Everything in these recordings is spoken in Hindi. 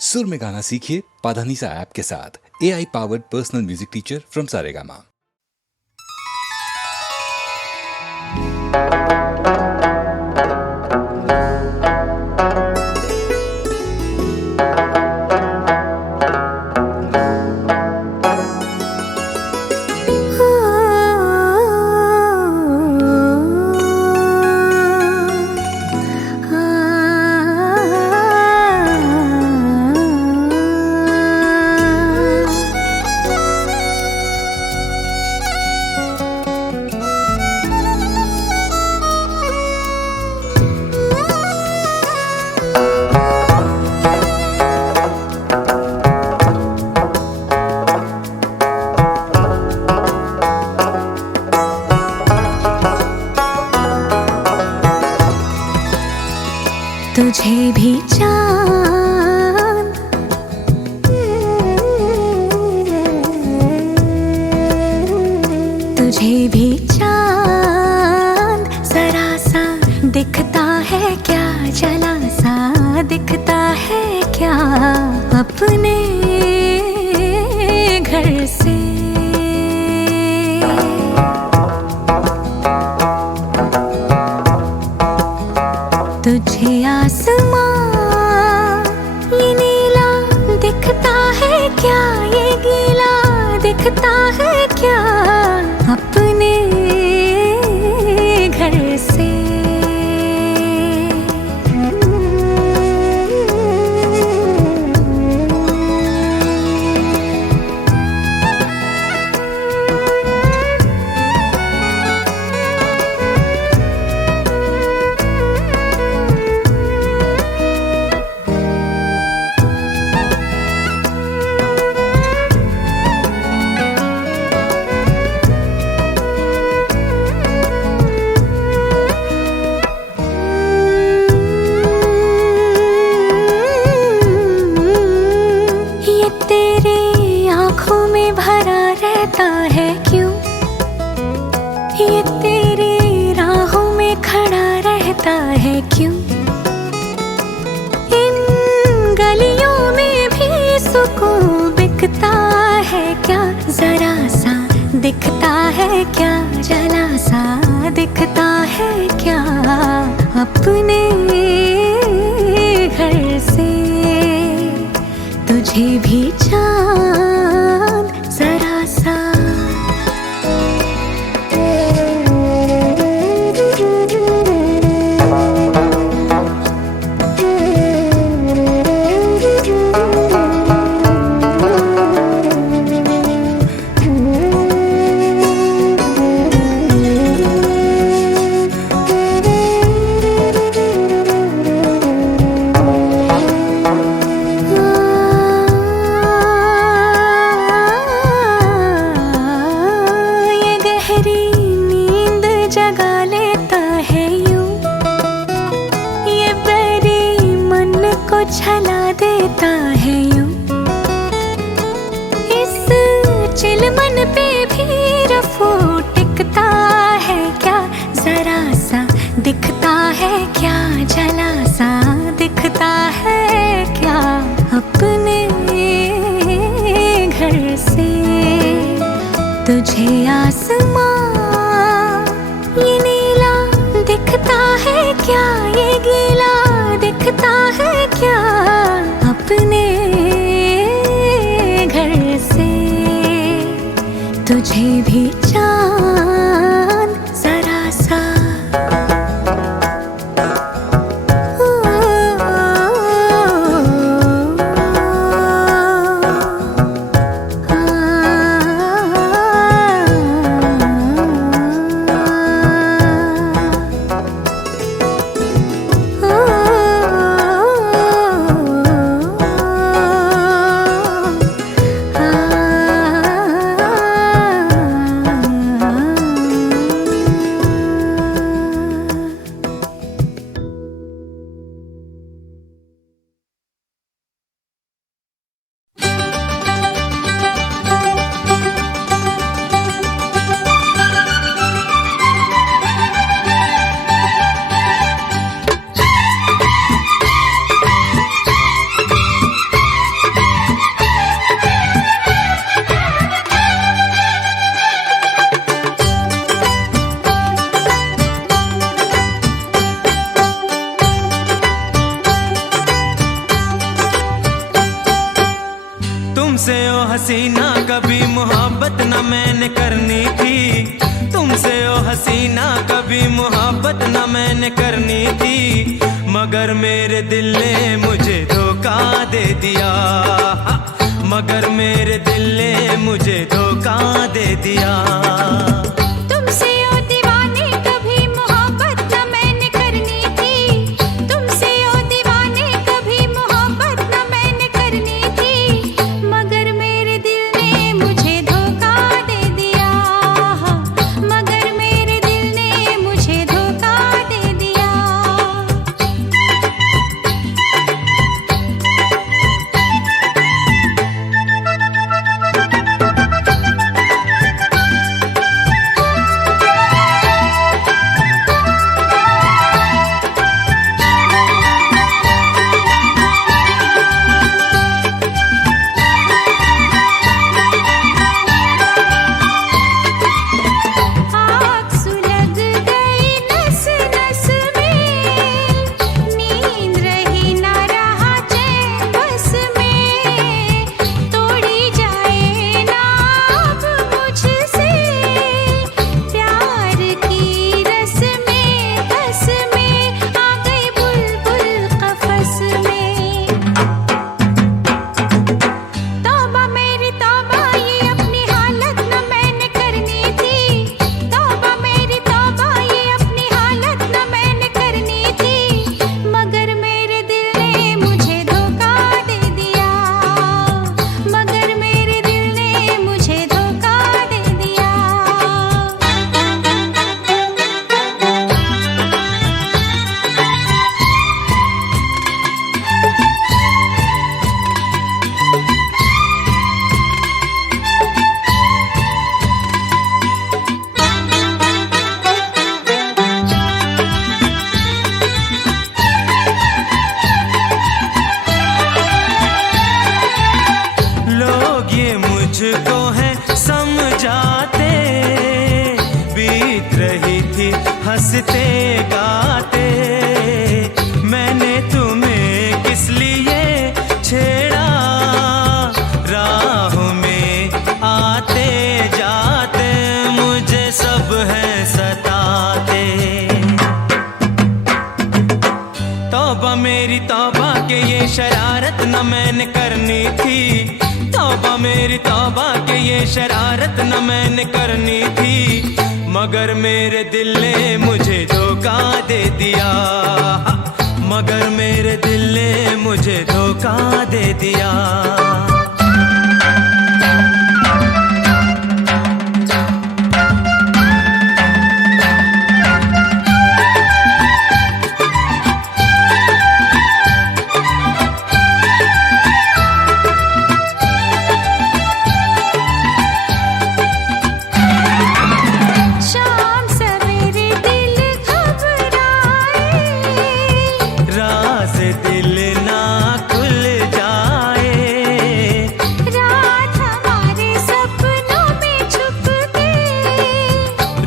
सुर में गाना सीखिए पाधानीसा ऐप के साथ। AI powered personal music teacher from Saregama. तुझे भी चांद तुझे भी चांद जरा सा दिखता है क्या, जला सा दिखता है क्या अपने घर से। तुझे आसमां ये नीला दिखता है क्या, ये गीला दिखता है क्या अपने घर से। है क्यों ये तेरी राहों में खड़ा रहता है क्यों, इन गलियों में भी सुकून बिकता है क्या, जरा सा दिखता है क्या, जला सा दिखता है क्या अपने घर से। तुझे भी चांद जरा सा जगा लेता है यूं, ये बैरी मन को छला देता है यूं, इस चिलमन पे भी रफू टिकता है क्या, जरा सा दिखता है क्या, जला सा दिखता है क्या अपने घर से। तुझे आसमां ये नीला दिखता है क्या, ये गीला दिखता है क्या अपने घर से। तुझे भी चांद जरा सा तुमसे ओ हसीना कभी मोहब्बत न मैंने करनी थी, तुमसे ओ हसीना कभी मोहब्बत न मैंने करनी थी, मगर मेरे दिल ने मुझे धोखा दे दिया, मगर मेरे दिल ने मुझे धोखा दे दिया। तुमसे ओ दीवाने कभी मोहब्बत न मैंने करनी थी, तुमसे ओ दीवाने कभी मोहब्बत न मैंने करनी थी, मगर मेरे दिल ने मुझे धोखा दे दिया, मगर मेरे दिल ने मुझे धोखा दे दिया। आग सुलग गई नस नस में, नींद रही ना रहा चैन बस में, तोड़ी जाए ना अब मुझसे, प्यार की रस में हंस में आ गई बुलबुल कफस में। तौबा मेरी तौबा ये अपनी हालत न मैंने करनी थी, तौबा मेरी तौबा ये अपनी हालत न मैंने करनी थी, मगर मेरे दिल ने मुझे धोखा दे दिया, मगर मेरे दिल ने मुझे धोखा दे दिया। लोग ये मुझको है समझाते, बीत रही थी हंसते गाते, मैंने तुम्हें किस लिए छेड़ा, राहों में आते जाते मुझे सब है सताते। तौबा मेरी तौबा के ये शरारत न मैंने करनी थी, तौबा मेरी तौबा के ये शरारत न मैंने करनी थी, मगर मेरे दिल ने मुझे धोखा दे दिया, मगर मेरे दिल ने मुझे धोखा दे दिया। शाम सवेरे दिल घबराए, राज दिल ना खुल जाए, रात हमारे सपनों में छुप के,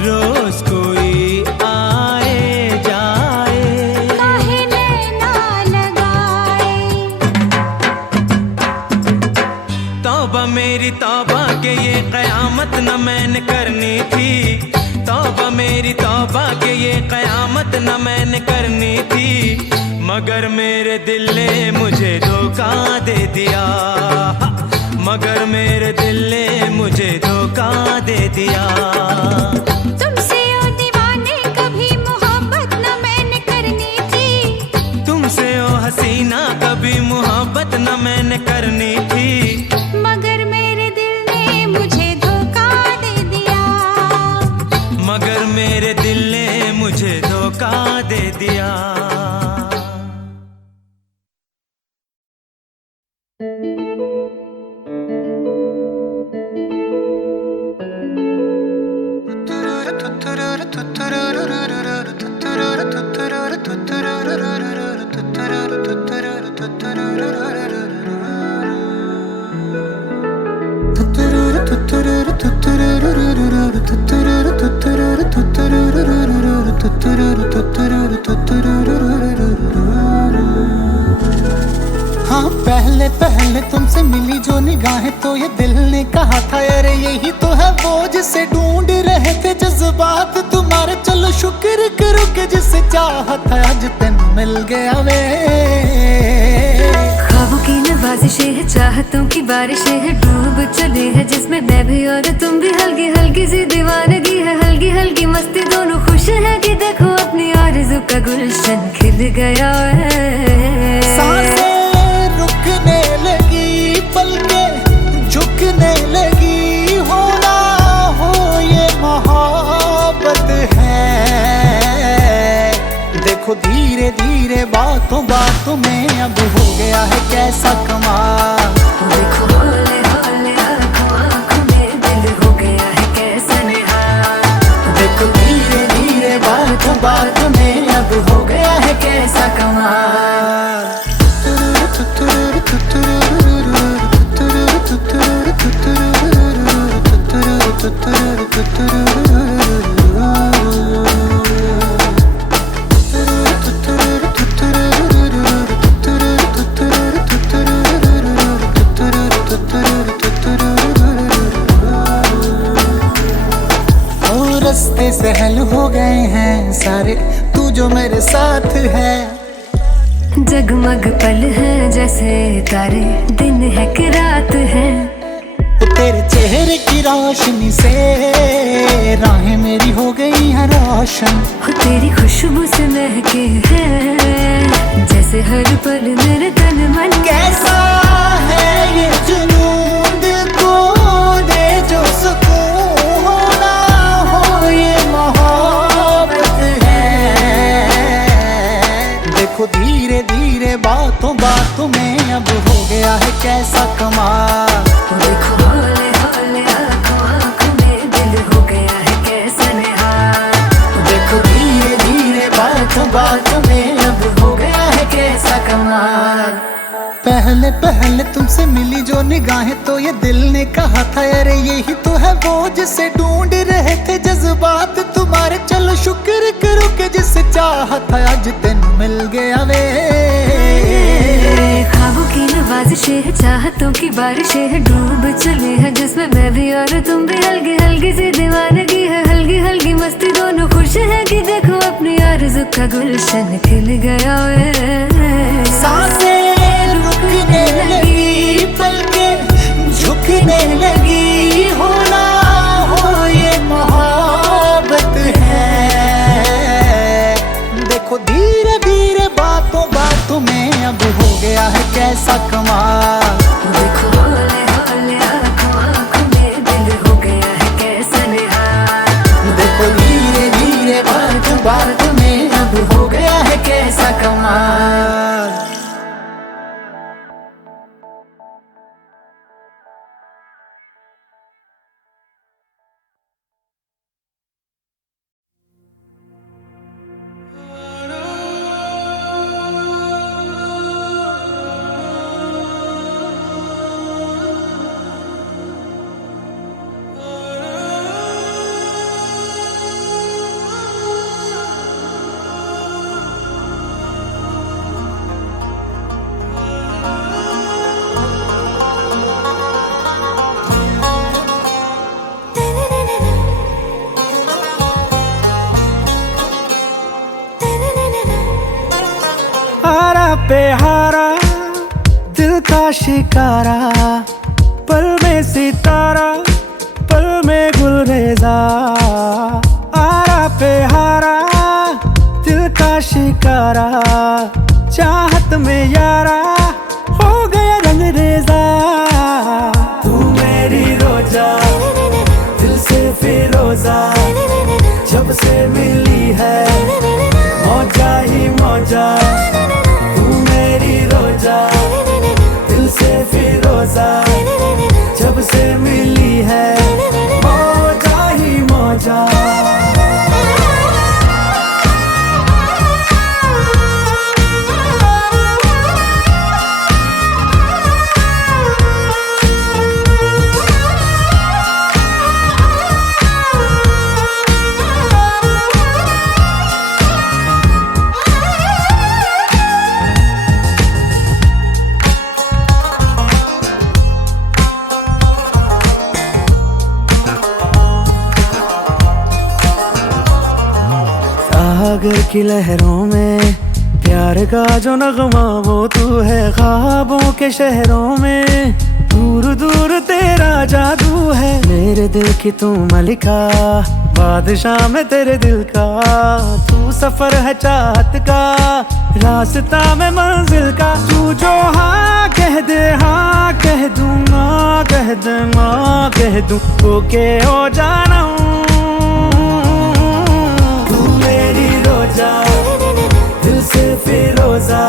रोज कोई आए जाए, काहे नैना लगाए। तौबा मेरी तौबा के ये कयामत न मैंने करनी थी, तौबा मेरी तौबा के ये कयामत न मैंने करनी थी, मगर मेरे दिल ने मुझे धोखा दे दिया, मगर मेरे दिल ने मुझे धोखा दे दिया। तुमसे ओ दीवाने कभी मोहब्बत न मैंने करनी थी, तुमसे ओ हसीना कभी मोहब्बत न मैंने करनी थी, मगर मेरे दिल ने मुझे धोखा दे दिया, मगर मेरे दिल ने मुझे धोखा दे दिया। हाँ पहले पहले तुमसे मिली जो निगाहें तो ये दिल ने कहा था अरे यही तो है वो जिसे ढूंढ रहे थे जज्बात तुम्हारे। चलो शुक्र करो कि जिसे चाहत आज तेन मिल गया वे। ख्वाबों की नवाजिशें है, चाहतों की बारिशें है, डूब चले है जिसमें मैं भी और तुम भी। हल्की हल्की सी दीवानगी है, हल्की हल्की मस्ती, दोनों खुश है कि देखो अपनी आरज़ू का गुलशन खिल गया है। सांसें रुकने लगी, पलकें झुकने लगी, होना हो ये मोहब्बत है। देखो धीरे धीरे बातों बातों में अब हो गया है कैसा कमाल। देखो हौले हौले आँखों आँखों में दिल हो गया है कैसा निहाल। देखो धीरे धीरे बातों बातों में अब हो गया है कैसा कमाल। रास्ते सहल हो गए हैं सारे तू जो मेरे साथ है। जगमग पल है जैसे तारे, दिन है कि रात है। तेरे चेहरे की रोशनी से राहें मेरी हो गई हैं रोशन। हो तेरी खुशबू से महके है जैसे हर पल मेरे तन मन। कैसा है ये जुनून दिल को दे जो सुकून, होना हो ये मोहब्बत है। देखो धीरे धीरे बातों बातों में अब हो गया है कैसा कमाल। देखो हौले हौले आँखों आँखों में दिल हो गया है कैसा निहाल। देखो धीरे धीरे बातों बातों में अब हो गया है कैसा कमाल। पहले पहले तुमसे मिली जो निगाहें तो ये दिल ने कहा था अरे यही तो है वो जिसे ढूंढ रहे थे जज्बात तुम्हारे। चलो शुक्र करो कि जिसे चाहत आज तेन मिल गया वे। ख्वाबों की नवाजिशें है, चाहतों की बारिशें है, डूब चले है जिसमें मैं भी और तुम भी। हल्की हल्की सी दीवानगी है, हल्की हल्की मस्ती, दोनों खुश है कि देखो अपनी आरज़ू का गुलशन खिल गया है। सांसें रुकने लगी, पलकें झुकने लगी, होना हो ये मोहब्बत है। देखो धीरे धीरे बातों बातों में अब हो गया है कैसा कमाल। देखो हौले हौले आँखों आँखों में दिल हो गया है कैसा निहाल। देखो धीरे धीरे बातों बातों में अब हो गया है कैसा कमाल। पे हारा दिल का शिकारा, पल में सितारा पल में गुलरेजा। आरा पे हारा दिल का शिकारा, चाहत में यारा हो गया रंग रेजा। तू मेरी रोजा दिल से फिरोजा, जब से मिली है मौजा ही मौजा। दिल से फिरोजा, जब से मिली है मौजा ही मौजा। की लहरों में प्यार का जो नगमा वो तू है। ख्वाबों के शहरों में दूर दूर तेरा जादू है। मेरे दिल की तू मलिका, बादशाह में तेरे दिल का। तू सफर है चाहत का, रास्ता में मंजिल का। तू जो हाँ कह दे हाँ कह दूँ, ना कह दे ना कह दूँ, ओके हो जाना। तू मेरी रोजा, दिल से फिरोजा,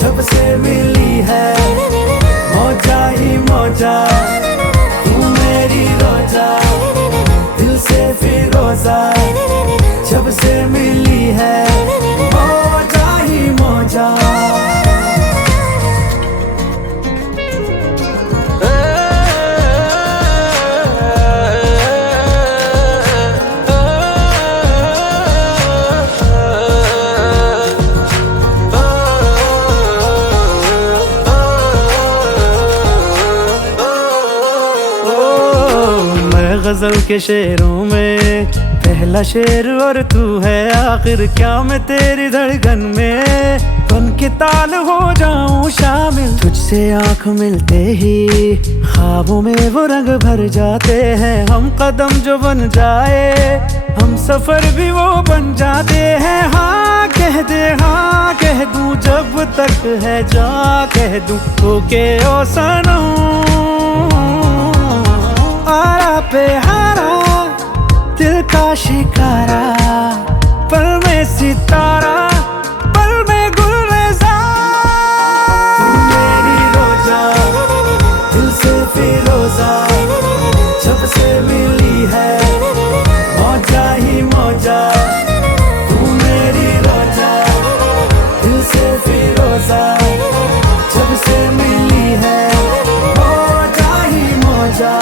जब से मिली है मौजा ही मौजा। तू मेरी रोजा, दिल से फिरोजा, जब से मिली है मौजा ही मौजा। गजल के शेरों में पहला शेर और तू है आखिर। क्या मैं तेरी धड़कन में बन के ताल हो जाऊं शामिल। तुझसे आंख मिलते ही ख्वाबों में वो रंग भर जाते हैं। हम कदम जो बन जाए, हम सफर भी वो बन जाते हैं। हाँ कह दे हाँ कह दूं, जब तक है जा कह दूं, ओके ओ सनम। आरा पे हारा दिल का शिकारा, पल में सितारा, पल में गुलरेज़ा। मेरी रोजा, दिल से फिरोजा, जब से मिली है मौजा ही मौजा। तू मेरी रोजा, दिल से फिरोजा, जब से मिली है मौजा ही मौजा।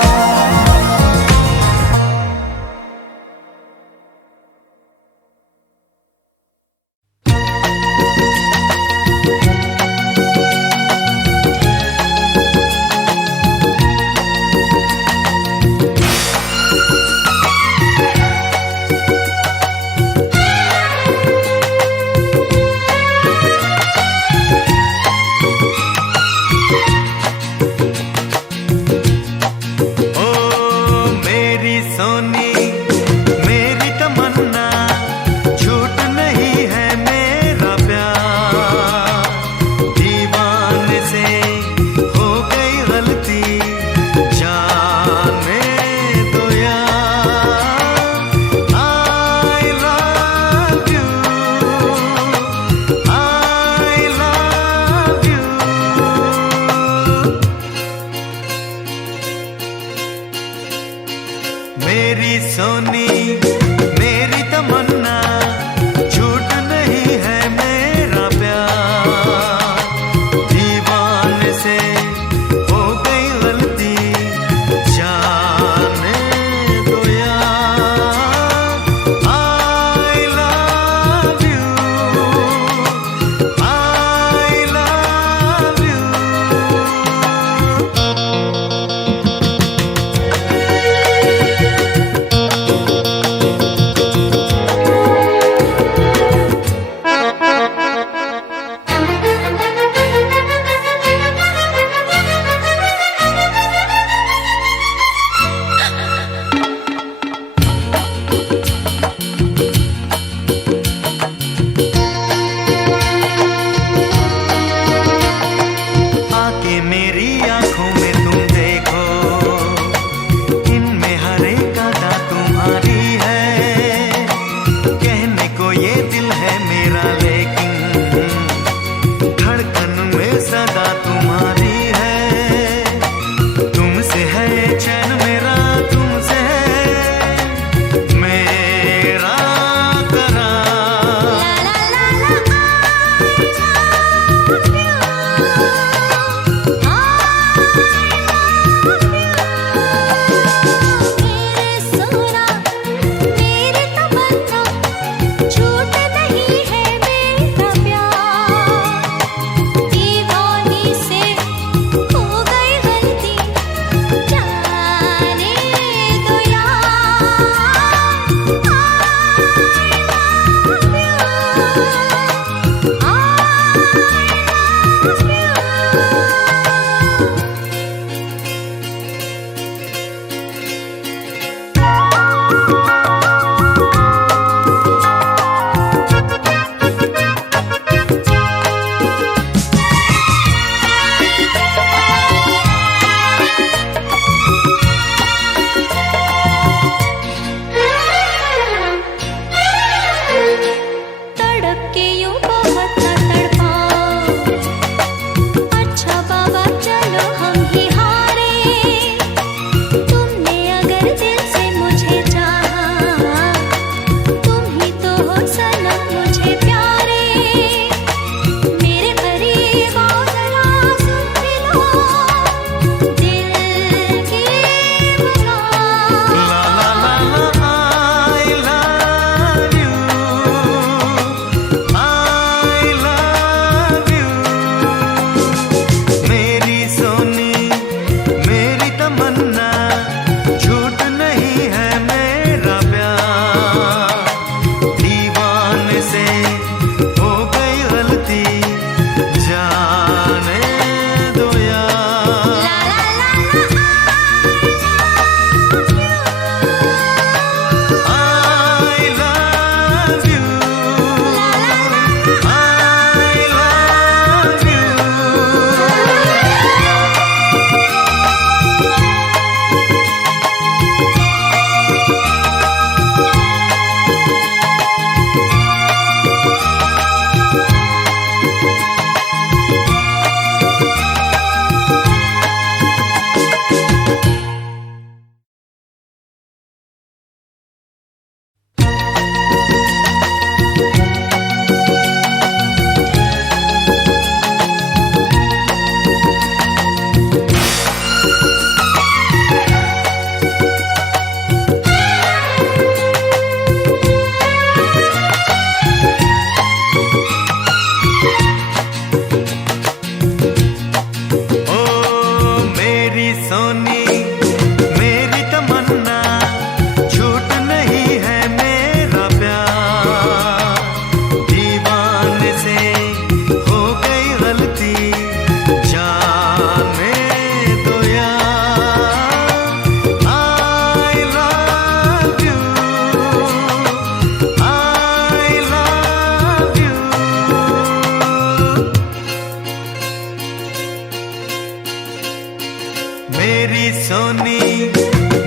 मेरी सोनी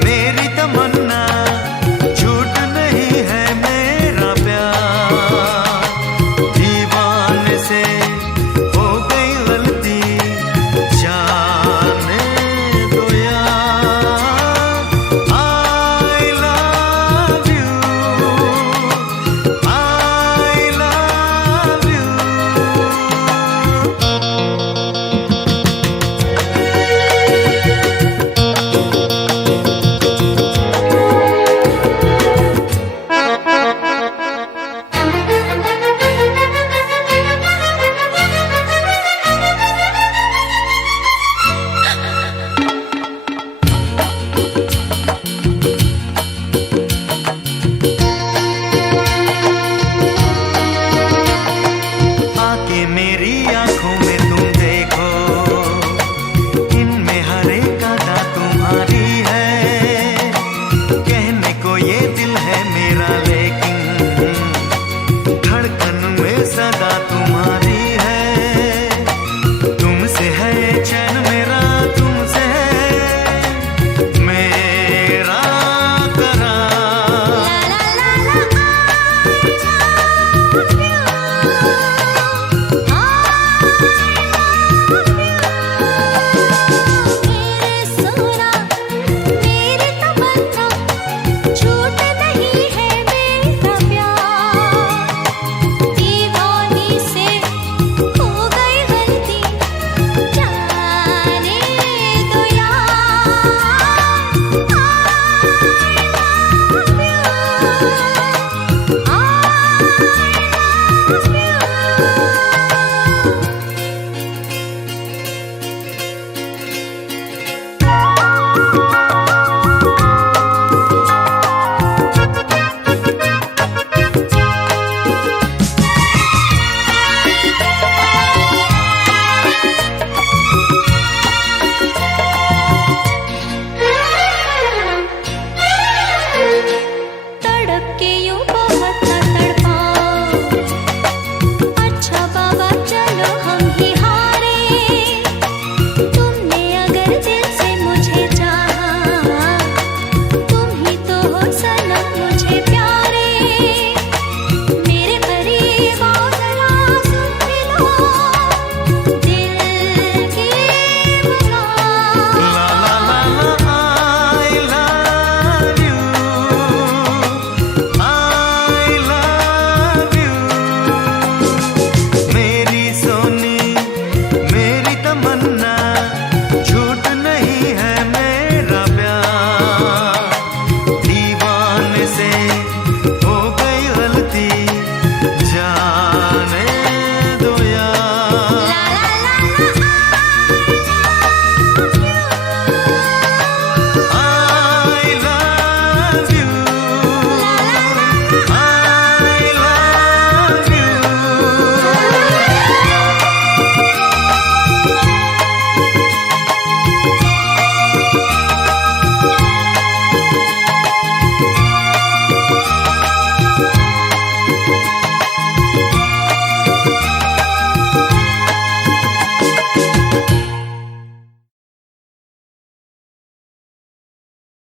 मेरी तमन्ना